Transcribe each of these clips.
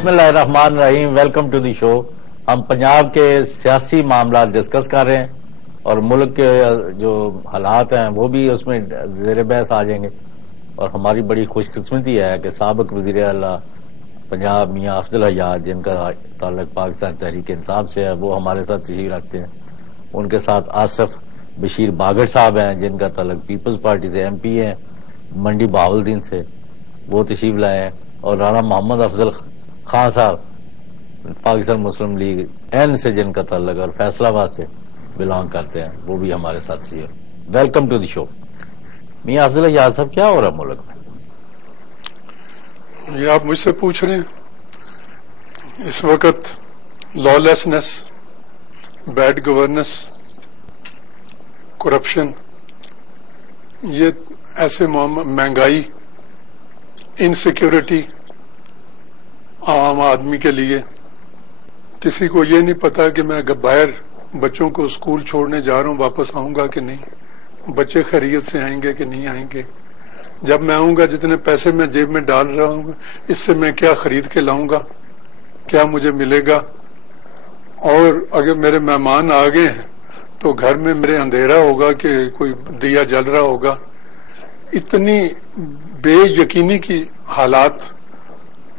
بسم اللہ الرحمن الرحیم. ویلکم ٹو دی شو. ہم پنجاب کے سیاسی معاملات ڈسکس کر رہے ہیں اور ملک کے جو حالات ہیں وہ بھی اس میں زیر بحث آ جائیں گے. اور ہماری بڑی خوش قسمتی ہے کہ سابق وزیر اعلیٰ پنجاب میاں افضل حجاج، جن کا تعلق پاکستان تحریک انصاف سے ہے، وہ ہمارے ساتھ تشریف رکھتے ہیں. ان کے ساتھ آصف بشیر باگڑ صاحب ہیں، جن کا تعلق پیپلز پارٹی سے ایم پی ہیں منڈی بہاولدین سے، وہ تشریف لائے ہیں. اور رانا محمد افضل خان صاحب پاکستان مسلم لیگ این سے، جن کا تعلق اور فیصلہ آباد سے بلانگ کرتے ہیں، وہ بھی ہمارے ساتھ تشریف. ویلکم ٹو دی شو. میاں افضل حجاج صاحب، کیا ہو رہا ہے ملک میں؟ یہ آپ مجھ سے پوچھ رہے ہیں. اس وقت لا لیسنس، بیڈ گورننس، کرپشن، یہ ایسے مہنگائی، انسیکیورٹی عام آدمی کے لیے. کسی کو یہ نہیں پتا کہ میں باہر بچوں کو اسکول چھوڑنے جا رہا ہوں، واپس آؤں گا کہ نہیں، بچے خیریت سے آئیں گے کہ نہیں آئیں گے، جب میں آؤں گا جتنے پیسے میں جیب میں ڈال رہا ہوں اس سے میں کیا خرید کے لاؤں گا، کیا مجھے ملے گا. اور اگر میرے مہمان آ گئے ہیں تو گھر میں میرے اندھیرا ہوگا کہ کوئی دیا جل رہا ہوگا. اتنی بے یقینی کی حالات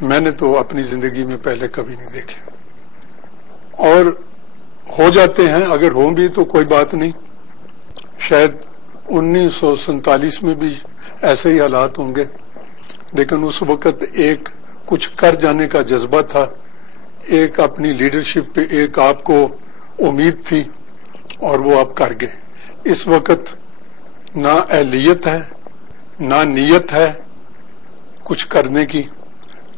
میں نے تو اپنی زندگی میں پہلے کبھی نہیں دیکھے. اور ہو جاتے ہیں، اگر ہوں بھی تو کوئی بات نہیں، شاید 1947 میں بھی ایسے ہی حالات ہوں گے، لیکن اس وقت ایک کچھ کر جانے کا جذبہ تھا، ایک اپنی لیڈرشپ پہ ایک آپ کو امید تھی اور وہ آپ کر گئے. اس وقت نہ اہلیت ہے نہ نیت ہے کچھ کرنے کی.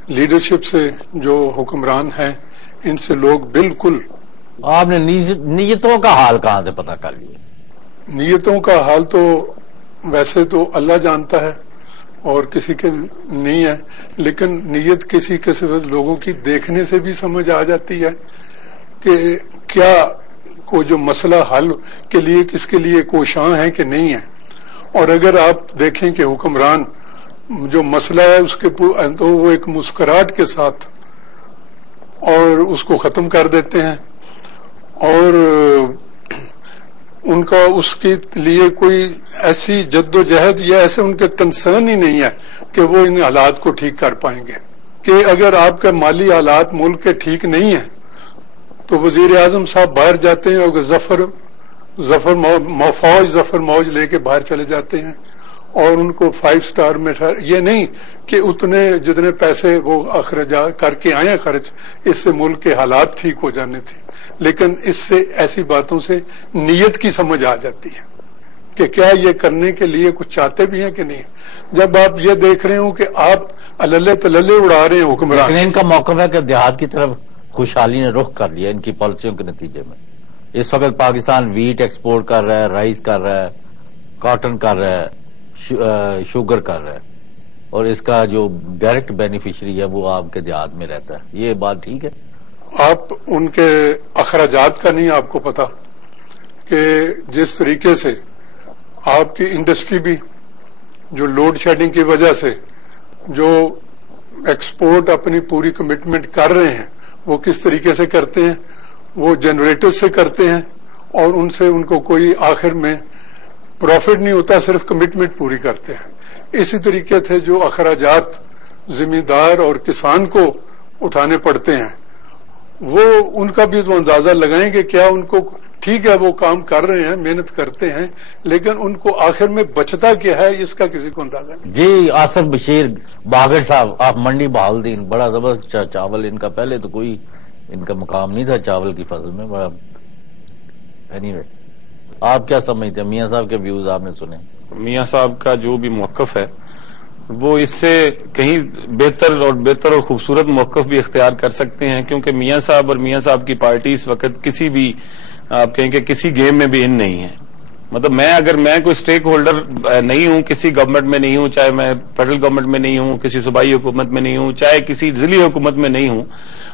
لیڈرشپ سے جو حکمران ہیں ان سے لوگ بالکل. آپ نے نیتوں کا حال کہاں سے پتہ کر لیا؟ نیتوں کا حال تو ویسے تو اللہ جانتا ہے اور کسی کے نہیں ہے، لیکن نیت کسی کسی لوگوں کی دیکھنے سے بھی سمجھ آ جاتی ہے کہ کیا کوئی جو مسئلہ حل کے لیے کس کے لیے کوشاں ہے کہ نہیں ہے. اور اگر آپ دیکھیں کہ حکمران جو مسئلہ ہے اس کے تو وہ ایک مسکراہٹ کے ساتھ اور اس کو ختم کر دیتے ہیں، اور ان کا اس کے لیے کوئی ایسی جد و جہد یا ایسے ان کے کنسرن ہی نہیں ہے کہ وہ ان حالات کو ٹھیک کر پائیں گے. کہ اگر آپ کے مالی حالات ملک کے ٹھیک نہیں ہیں تو وزیر اعظم صاحب باہر جاتے ہیں اور ظفر موج لے کے باہر چلے جاتے ہیں اور ان کو 5 سٹار میں یہ نہیں کہ اتنے جتنے پیسے وہ اخراجات کر کے آئے خرچ، اس سے ملک کے حالات ٹھیک ہو جانے تھے. لیکن اس سے ایسی باتوں سے نیت کی سمجھ آ جاتی ہے کہ کیا یہ کرنے کے لیے کچھ چاہتے بھی ہیں کہ نہیں. جب آپ یہ دیکھ رہے ہوں کہ آپ اللہ تللے اڑا رہے ہیں حکمران. لیکن ان کا موقف ہے کہ دیہات کی طرف خوشحالی نے رخ کر لیا ان کی پالیسیوں کے نتیجے میں. اس وقت پاکستان ویٹ ایکسپورٹ کر رہا ہے، رائس کر رہا ہے، کاٹن کر رہا ہے، شوگر کر رہا ہے، اور اس کا جو ڈائریکٹ بینیفیشری ہے وہ آپ کے دیہات میں رہتا ہے. یہ بات ٹھیک ہے؟ آپ ان کے اخراجات کا نہیں آپ کو پتا کہ جس طریقے سے آپ کی انڈسٹری بھی جو لوڈ شیڈنگ کی وجہ سے جو ایکسپورٹ اپنی پوری کمٹمنٹ کر رہے ہیں وہ کس طریقے سے کرتے ہیں، وہ جنریٹر سے کرتے ہیں اور ان سے ان کو کوئی آخر میں پروفٹ نہیں ہوتا، صرف کمٹمنٹ پوری کرتے ہیں. اسی طریقے سے جو اخراجات زمیندار اور کسان کو اٹھانے پڑتے ہیں وہ ان کا بھی تو اندازہ لگائیں گے. کیا ان کو ٹھیک ہے وہ کام کر رہے ہیں، محنت کرتے ہیں، لیکن ان کو آخر میں بچتا کیا ہے اس کا کسی کو اندازہ نہیں. جی آصف بشیر باگڑ صاحب، آپ منڈی بہاولدین، بڑا زبردست چاول ان کا، پہلے تو کوئی ان کا مقام نہیں تھا چاول کی فصل میں، بڑا آپ کیا سمجھتے ہیں؟ میاں صاحب کے ویوز آپ نے سنے. میاں صاحب کا جو بھی موقف ہے وہ اس سے کہیں بہتر اور خوبصورت موقف بھی اختیار کر سکتے ہیں، کیونکہ میاں صاحب اور میاں صاحب کی پارٹی اس وقت کسی بھی آپ کہیں کہ کسی گیم میں بھی ان نہیں ہے. مطلب اگر میں کوئی سٹیک ہولڈر نہیں ہوں، کسی گورنمنٹ میں نہیں ہوں، چاہے میں فیڈرل گورنمنٹ میں نہیں ہوں، کسی صوبائی حکومت میں نہیں ہوں، چاہے کسی ضلعی حکومت میں نہیں ہوں،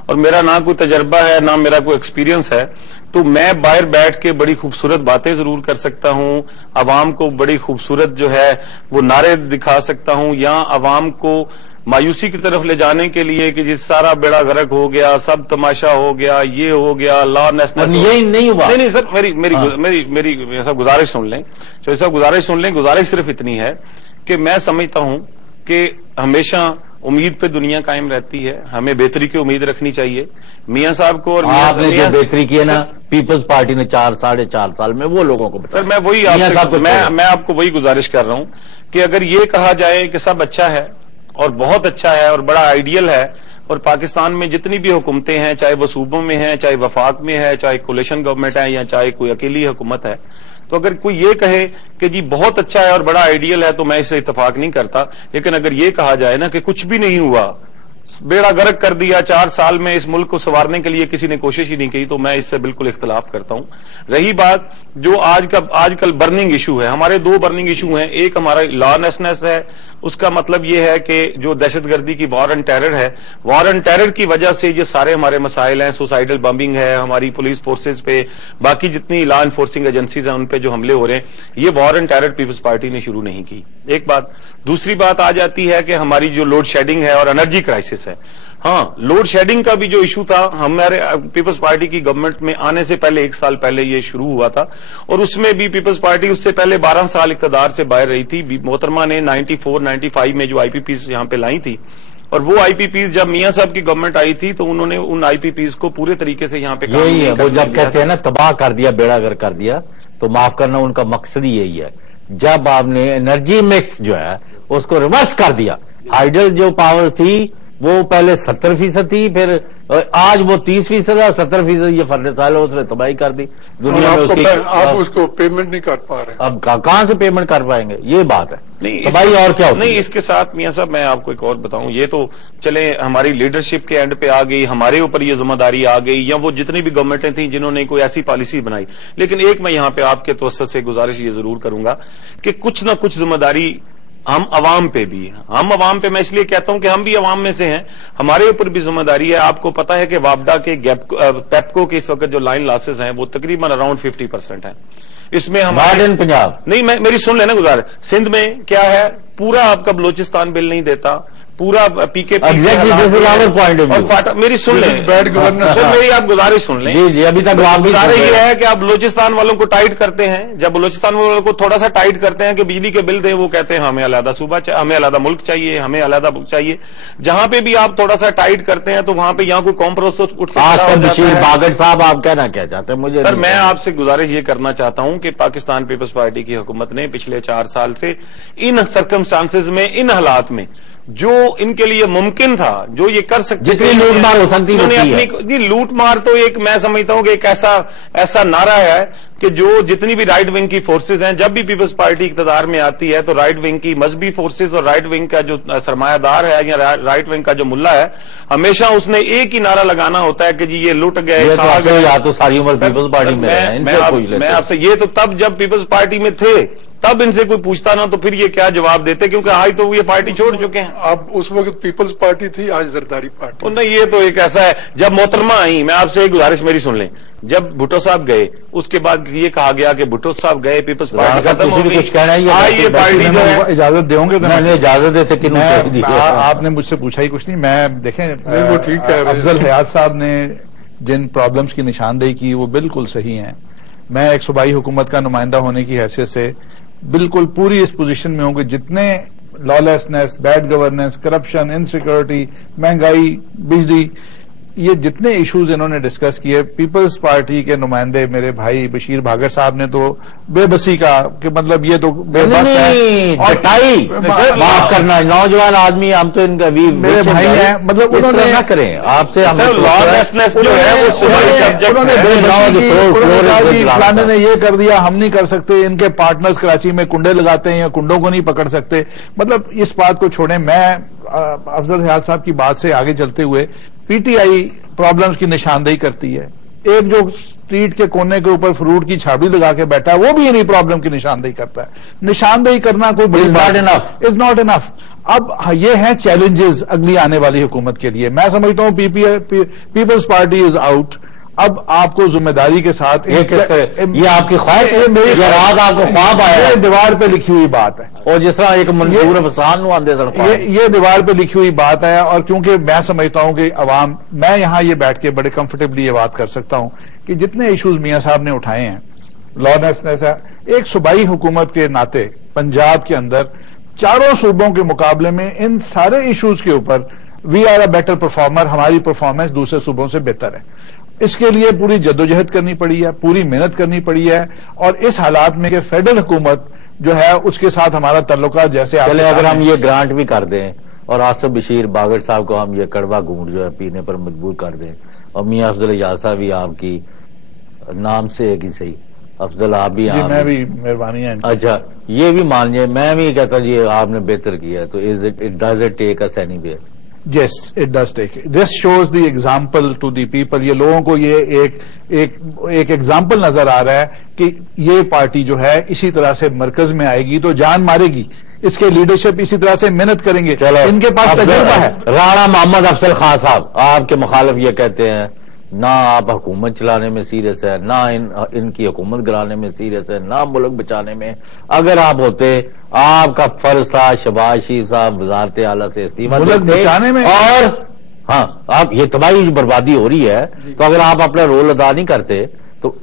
اور میرا نہ کوئی تجربہ ہے نہ میرا کوئی ایکسپیرینس ہے، تو میں باہر بیٹھ کے بڑی خوبصورت باتیں ضرور کر سکتا ہوں، عوام کو بڑی خوبصورت جو ہے وہ نعرے دکھا سکتا ہوں، یا عوام کو مایوسی کی طرف لے جانے کے لیے کہ جس سارا بیڑا غرق ہو گیا, سب تماشا ہو گیا, یہ ہو گیا, لا نیسنس یہی نہیں ہوا. نہیں سر, میری سب گزارش سن لیں, گزارش سن لیں. گزارش صرف اتنی ہے کہ میں سمجھتا ہوں کہ ہمیشہ امید پہ دنیا قائم رہتی ہے, ہمیں بہتری کی امید رکھنی چاہیے. میاں صاحب کو اور آپ نے جو بہتری کی ہے نا پیپلز پارٹی نے 4.5 سال میں, وہ لوگوں کو سر میں آپ کو وہی گزارش کر رہا ہوں کہ اگر یہ کہا جائے کہ سب اچھا ہے اور بہت اچھا ہے اور بڑا آئیڈیل ہے, اور پاکستان میں جتنی بھی حکومتیں ہیں, چاہے وہ صوبوں میں ہیں, چاہے وفاق میں ہے, چاہے کولیشن گورنمنٹ ہے, یا چاہے کوئی اکیلی حکومت ہے, تو اگر کوئی یہ کہے کہ جی بہت اچھا ہے اور بڑا آئیڈیل ہے تو میں اس سے اتفاق نہیں کرتا. لیکن اگر یہ کہا جائے نا کہ کچھ بھی نہیں ہوا, بیڑا غرق کر دیا, 4 سال میں اس ملک کو سنوارنے کے لیے کسی نے کوشش ہی نہیں کی, تو میں اس سے بالکل اختلاف کرتا ہوں. رہی بات جو آج کل برننگ ایشو ہے, ہمارے 2 برننگ ایشو ہیں. ایک ہمارا لا لیسنس ہے, اس کا مطلب یہ ہے کہ جو دہشت گردی کی وار اینڈ ٹیرر ہے, وار اینڈ ٹیرر کی وجہ سے یہ سارے ہمارے مسائل ہیں. سوسائڈل بمبنگ ہے, ہماری پولیس فورسز پہ, باقی جتنی لا انفورسنگ ایجنسیز ہیں ان پہ جو حملے ہو رہے ہیں, یہ war and terror Peoples Party نے شروع نہیں کی. ایک بات. دوسری بات آ جاتی ہے کہ ہماری جو لوڈ شیڈنگ ہے اور انرجی کرائسس ہے. ہاں, لوڈ شیڈنگ کا بھی جو ایشو تھا, ہمارے پیپلز پارٹی کی گورنمنٹ میں آنے سے پہلے 1 سال پہلے یہ شروع ہوا تھا, اور اس میں بھی پیپلز پارٹی اس سے پہلے 12 سال اقتدار سے باہر رہی تھی. محترمہ نے 94-95 میں جو آئی پی پیز یہاں پہ لائی تھی, اور وہ آئی پی پیز جب میاں صاحب کی گورنمنٹ آئی تھی تو انہوں نے ان آئی پی پیز کو پورے طریقے سے یہاں پہ یہی ہے. وہ جب کہتے ہیں نا تباہ کر دیا, بیڑا غرق کر دیا, تو معاف کرنا ان کا مقصد ہی یہی ہے. جب آپ نے انرجی مکس جو ہے اس کو ریورس کر دیا, آئیڈل جو پاور تھی وہ پہلے 70% تھی, پھر آج وہ 30% ہے, 70% یہ فرنسائل اس نے تباہی کر دی دنیا میں. آپ اس کو پیمنٹ نہیں کر پا رہے, اب کہاں سے پیمنٹ کر پائیں گے, یہ بات ہے. تباہی اور کیا ہوتی ہے. نہیں, اس کے ساتھ میاں صاحب میں آپ کو ایک اور بتاؤں, یہ تو چلے ہماری لیڈرشپ کے اینڈ پہ آ گئی, ہمارے اوپر یہ ذمہ داری آ گئی, یا وہ جتنی بھی گورنمنٹیں تھیں جنہوں نے کوئی ایسی پالیسی بنائی. لیکن ایک میں یہاں پہ آپ کے توسط سے گزارش یہ ضرور کروں گا کہ کچھ نہ کچھ ذمہ داری ہم عوام پہ بھی ہے. ہم عوام پہ, میں اس لیے کہتا ہوں کہ ہم بھی عوام میں سے ہیں, ہمارے اوپر بھی ذمہ داری ہے. آپ کو پتا ہے کہ وابڈا کے پیپکو کے اس وقت جو لائن لاسز ہیں وہ تقریباً اراؤنڈ 50% ہیں. اس میں ہمارے پنجاب نہیں, میری سن لینا گزار, سندھ میں کیا ہے, پورا آپ کا بلوچستان بل نہیں دیتا, پورا پی کے پی, میری سن لیں, میری آپ گزارش سن لیں. جی ابھی تک گزارش یہ ہے کہ آپ بلوچستان والوں کو ٹائٹ کرتے ہیں. جب بلوچستان والوں کو تھوڑا سا ٹائٹ کرتے ہیں کہ بجلی کے بل دیں, وہ کہتے ہیں ہمیں علیحدہ صوبہ, ہمیں علیحدہ ملک چاہیے, ہمیں علیحدہ ملک چاہیے. جہاں پہ بھی آپ تھوڑا سا ٹائٹ کرتے ہیں تو وہاں پہ یہاں کوئی کمپرومائز اٹھ کے بشیر باگٹ صاحب آپ کہنا کیا چاہتے ہیں؟ مجھے سر میں آپ سے گزارش یہ کرنا چاہتا ہوں کہ پاکستان پیپلز پارٹی کی حکومت نے پچھلے 4 سال سے ان سرکمسٹانسز میں, ان حالات میں جو ان کے لیے ممکن تھا, جو یہ کر سکتے, جتنی لوٹ مار ہو سکتی ہے. لوٹ مار تو ایک میں سمجھتا ہوں کہ ایک ایسا نعرہ ہے کہ جو جتنی بھی رائٹ ونگ کی فورسز ہیں, جب بھی پیپلز پارٹی اقتدار میں آتی ہے تو رائٹ ونگ کی مذہبی فورسز اور رائٹ ونگ کا جو سرمایہ دار ہے یا رائٹ ونگ کا جو ملا ہے, ہمیشہ اس نے ایک ہی نعرہ لگانا ہوتا ہے کہ جی یہ لوٹ گئے, یا تو ساری عمر پیپلز پارٹی میں آپ سے یہ تو تب جب پیپلز پارٹی میں تھے تب ان سے کوئی پوچھتا نا تو پھر یہ کیا جواب دیتے, کیونکہ آج تو یہ پارٹی چھوڑ چکے ہیں. اب اس وقت پیپلز پارٹی تھی, آج زرداری پارٹی. نہیں, یہ تو ایک ایسا ہے. جب محترمہ آئی, میں آپ سے ایک گزارش میری سن لیں, جب بھٹو صاحب گئے اس کے بعد یہ کہا گیا کہ بھٹو صاحب گئے, پیپلز پارٹی ختم ہو گئی. یہ پارٹی جو ہے اجازت دیں گے تو اجازت دیتے کہ آپ نے مجھ سے پوچھا ہی کچھ نہیں. میں دیکھیں وہ ٹھیک ہے, افضل حیات صاحب نے جن پرابلمز کی نشاندہی کی وہ بالکل صحیح ہیں. میں ایک صوبائی حکومت کا نمائندہ ہونے کی حیثیت سے بالکل پوری اس پوزیشن میں ہوں کہ جتنے lawlessness, bad governance, corruption, insecurity, مہنگائی, بجلی, یہ جتنے ایشوز انہوں نے ڈسکس کیے, پیپلز پارٹی کے نمائندے میرے بھائی بشیر بھاگٹ صاحب نے تو بے بسی کا کہ مطلب یہ تو بے بس ہے, معاف کرنا نوجوان آدمی, ہم تو ان کا بھی میرے بھائی ہیں, مطلب انہوں نے نہ کریں آپ سے, فلانے نے یہ کر دیا, ہم نہیں کر سکتے, ان کے پارٹنرز کراچی میں کنڈے لگاتے ہیں یا کنڈوں کو نہیں پکڑ سکتے. مطلب اس بات کو چھوڑیں, میں افضل حیات صاحب کی بات سے آگے چلتے ہوئے پی ٹی آئی پرابلمز کی نشاندہی کرتی ہے. ایک جو اسٹریٹ کے کونے کے اوپر فروٹ کی چھابی لگا کے بیٹھا ہے وہ بھی انہی پرابلم کی نشاندہی کرتا ہے. نشاندہی کرنا کوئی بڑی بات از ناٹ انف. اب یہ ہیں چیلنجز اگلی آنے والی حکومت کے لیے. میں سمجھتا ہوں پیپلز پارٹی از آؤٹ. اب آپ کو ذمہ داری کے ساتھ یہ کس طرح یہ آپ کی خواہش ہے؟ یہ رات آپ کو خواب آیا ہے؟ دیوار پہ لکھی ہوئی بات ہے، اور جس طرح ایک منظور افسان نو آندے سن خواب یہ دیوار پہ لکھی ہوئی بات ہے. اور کیونکہ میں سمجھتا ہوں کہ عوام، میں یہاں یہ بیٹھ کے بڑے کمفرٹیبلی یہ بات کر سکتا ہوں کہ جتنے ایشوز میاں صاحب نے اٹھائے ہیں، لانیسنس ہے، ایک صوبائی حکومت کے ناطے پنجاب کے اندر چاروں صوبوں کے مقابلے میں ان سارے ایشوز کے اوپر we are a better performer. ہماری پرفارمنس دوسرے صوبوں سے بہتر ہے. اس کے لیے پوری جدوجہد کرنی پڑی ہے، پوری محنت کرنی پڑی ہے. اور اس حالات میں کہ فیڈرل حکومت جو ہے اس کے ساتھ ہمارا تعلقات جیسے چلے اگر ہم یہ گرانٹ بھی کر دیں اور آصف بشیر باگڑ صاحب کو ہم یہ کڑوا گھونٹ جو ہے پینے پر مجبور کر دیں، اور میاں افضل ایاز صاحب بھی آپ کی نام سے ایک ہی صحیح افضل آپ بھی جی میں بھی مہربانی ہے. اچھا یہ بھی مان لیے، میں بھی کہتا ہوں یہ آپ نے بہتر کیا ہے، تو does it take us anyway? Yes, it does take it. This shows the example to the people. یہ لوگوں کو یہ ایک ایگزامپل نظر آ رہا ہے کہ یہ پارٹی جو ہے اسی طرح سے مرکز میں آئے گی تو جان مارے گی. اس کے لیڈرشپ اسی طرح سے محنت کریں گے. ان کے پاس تجربہ ہے. رانا محمد افضل خان صاحب آپ کے مخالف یہ کہتے ہیں نہ آپ حکومت چلانے میں سیریس ہے، نہ ان کی حکومت گرانے میں سیریس ہے، نہ ملک بچانے میں. اگر آپ ہوتے، آپ کا فرض تھا شہباز شریف صاحب وزارت اعلیٰ سے استعفیٰ ملک بچانے میں، اور ہاں آپ یہ تباہی بربادی ہو رہی ہے، تو اگر آپ اپنا رول ادا نہیں کرتے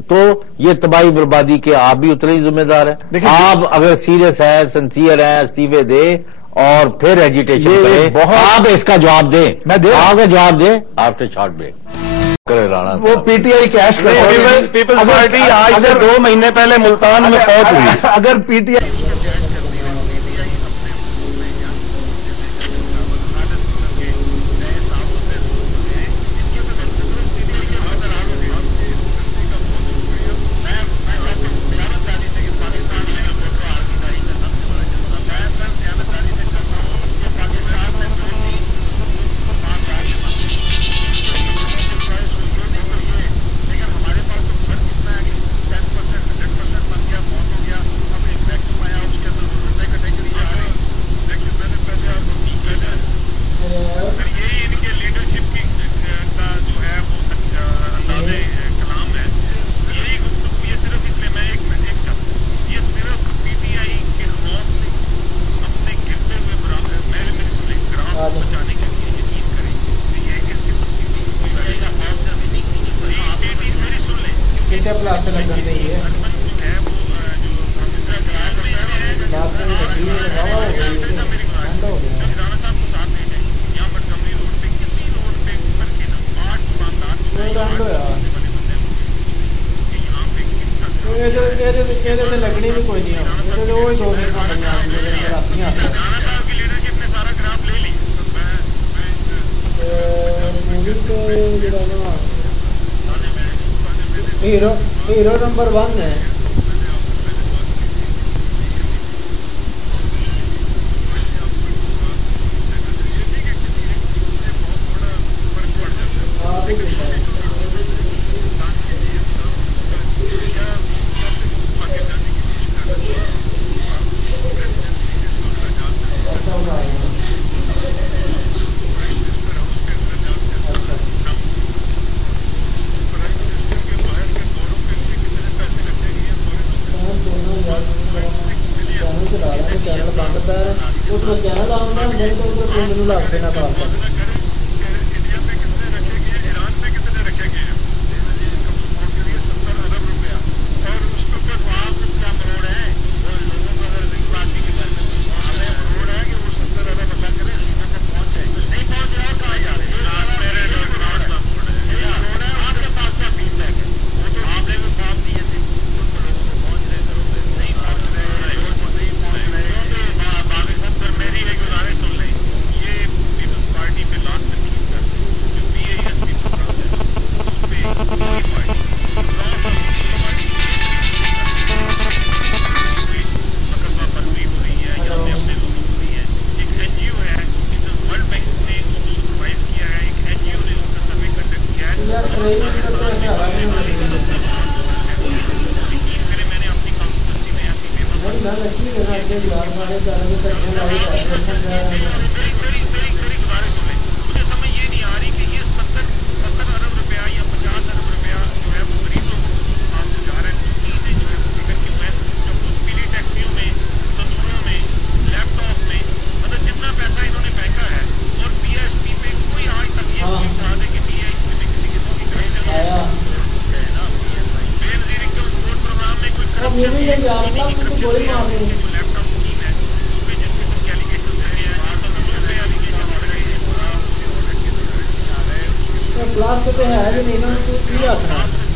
تو یہ تباہی بربادی کے آپ بھی اتنے ہی ذمہ دار ہیں. آپ اگر سیریس ہے، سنسیئر ہیں، استعفے دے اور پھر ایجیٹیشن کریں، آپ اس کا جواب دیں. آپ کا جواب دیں آفٹر شارٹ بریک. وہ پی ٹی آئی کیش پیپلز پارٹی آج سے 2 مہینے پہلے ملتان میں فوت ہوئی. اگر پی ٹی آئی لگنی بھی کوئی نہیں ہیرو نمبر 1 ہے. مجھے سمجھ یہ نہیں آ رہی کہ یہ 70 ارب روپیہ یا 50 ارب روپیہ کوئی معاملہ نہیں کلاس پہ تو ہے بھی نہیں نا، تو کی آخنا